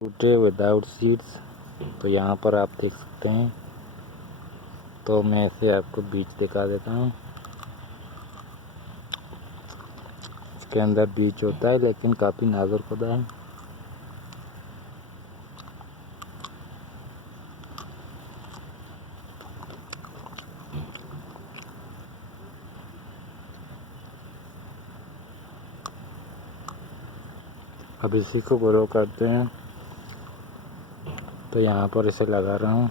टूटे without seeds. तो यहाँ पर आप देख सकते हैं। तो मैं इसे आपको बीज दिखा देता हूँ। इसके अंदर बीज होता है लेकिन काफ़ी नाजुक होता है। अब इसी को ग्रो करते हैं। तो यहाँ पर इसे लगा रहा हूँ।